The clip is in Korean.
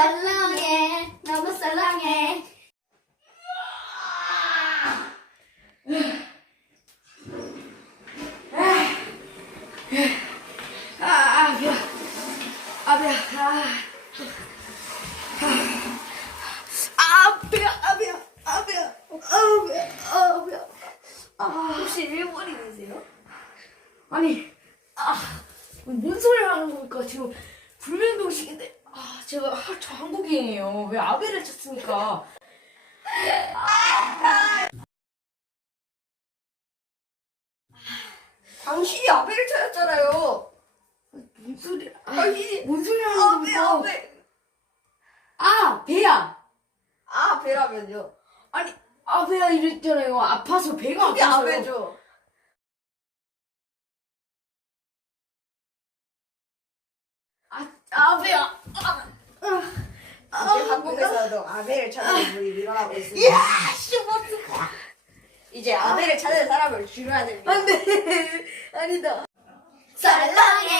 썰렁해 너무 일본인이세요? 아니, 아, 뭔 소리 하는 겁니까? 지금 불면동식인데. 아, 제가 하- 저 한국인이에요. 왜 아베를 찾습니까? 당신이 아베를 찾았잖아요 뭔 소리? 아, 당신이 뭔 소리 하는 아베 겁니까? 아베 아, 배야. 아 베라면요 아니, 아, 배야 이랬잖아요. 아파서 배가 그게 아파서. 아베죠 아, 아, 배야. 아, 아, 이제 한국에서도 아베를 찾는 분이 일어나고 있습니다 야, 씨, 어떡해. 이제 아베를 찾는 사람을 줄여야 됩니다 안 돼. 아니다. 썰렁해